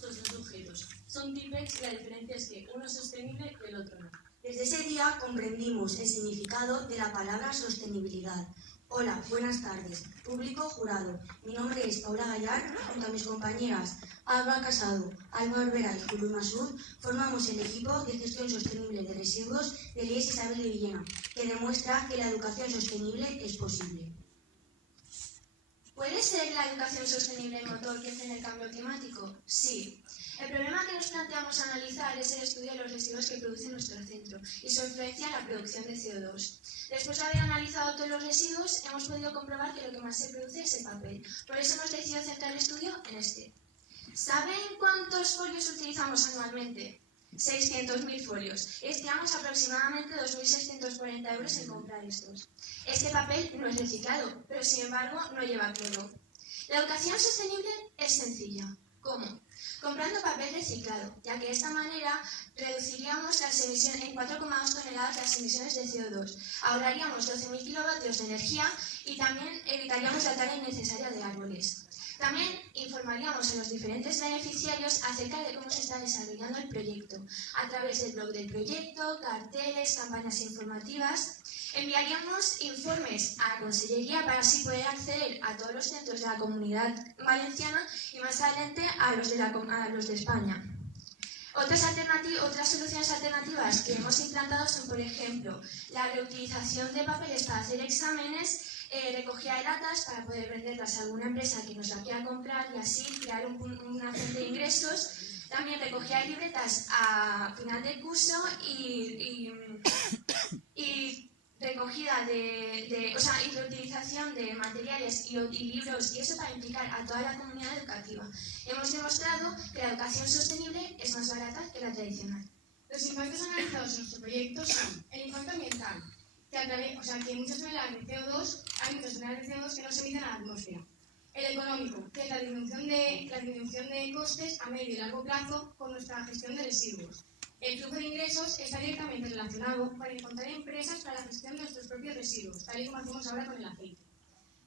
estos dos objetos. Son típicos y la diferencia es que uno es sostenible y el otro no. Desde ese día comprendimos el significado de la palabra sostenibilidad. Hola, buenas tardes, público jurado. Mi nombre es Paula Gallar, junto a mis compañeras Alba Casado, Alba Orbera y Julio Masud, formamos el equipo de gestión sostenible de residuos del IES Isabel de Villena, que demuestra que la educación sostenible es posible. ¿Puede ser la educación sostenible el motor que frene el cambio climático? Sí. El problema que nos planteamos analizar es el estudio de los residuos que produce nuestro centro y su influencia en la producción de CO2. Después de haber analizado todos los residuos, hemos podido comprobar que lo que más se produce es el papel. Por eso hemos decidido centrar el estudio en este. ¿Saben cuántos folios utilizamos anualmente? 600.000 folios. Estimamos aproximadamente 2.640 euros en comprar estos. Este papel no es reciclado, pero sin embargo no lleva cloro. La educación sostenible es sencilla. ¿Cómo? Comprando papel reciclado, ya que de esta manera reduciríamos las emisiones en 4,2 toneladas las emisiones de CO2, ahorraríamos 12.000 kilovatios de energía y también evitaríamos la tala innecesaria de árboles. También informaríamos a los diferentes beneficiarios acerca de cómo se está desarrollando el proyecto, a través del blog del proyecto, carteles, campañas informativas. Enviaríamos informes a la Consellería para así poder acceder a todos los centros de la Comunidad Valenciana y más adelante a los de España. Otras soluciones alternativas que hemos implantado son, por ejemplo, la reutilización de papeles para hacer exámenes, recogida de latas para poder venderlas a alguna empresa que nos la quiera comprar y así crear una fuente de ingresos. También recogida de libretas a final de curso y recogida y reutilización de materiales y libros, y eso para implicar a toda la comunidad educativa. Hemos demostrado que la educación sostenible es más barata que la tradicional. Los impactos analizados en nuestro proyecto son el impacto ambiental, que muchas toneladas de CO2, hay muchas toneladas de CO2 que no se emiten a la atmósfera. El económico, que es la disminución de costes a medio y largo plazo con nuestra gestión de residuos. El flujo de ingresos está directamente relacionado para encontrar empresas para la gestión de nuestros propios residuos, tal y como hacemos ahora con el aceite.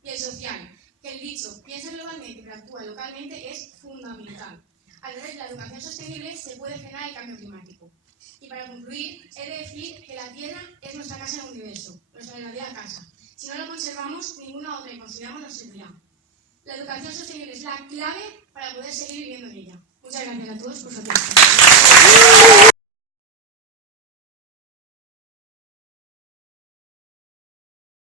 Y el social, que el dicho piensa globalmente pero actúa localmente es fundamental. A través de la educación sostenible se puede frenar el cambio climático. Y para concluir, he de decir que la Tierra es nuestra casa en el universo, nuestra verdadera casa. Si no lo conservamos, ninguna otra que construyamos nos servirá. La educación sostenible es la clave para poder seguir viviendo en ella. Muchas gracias a todos por su atención.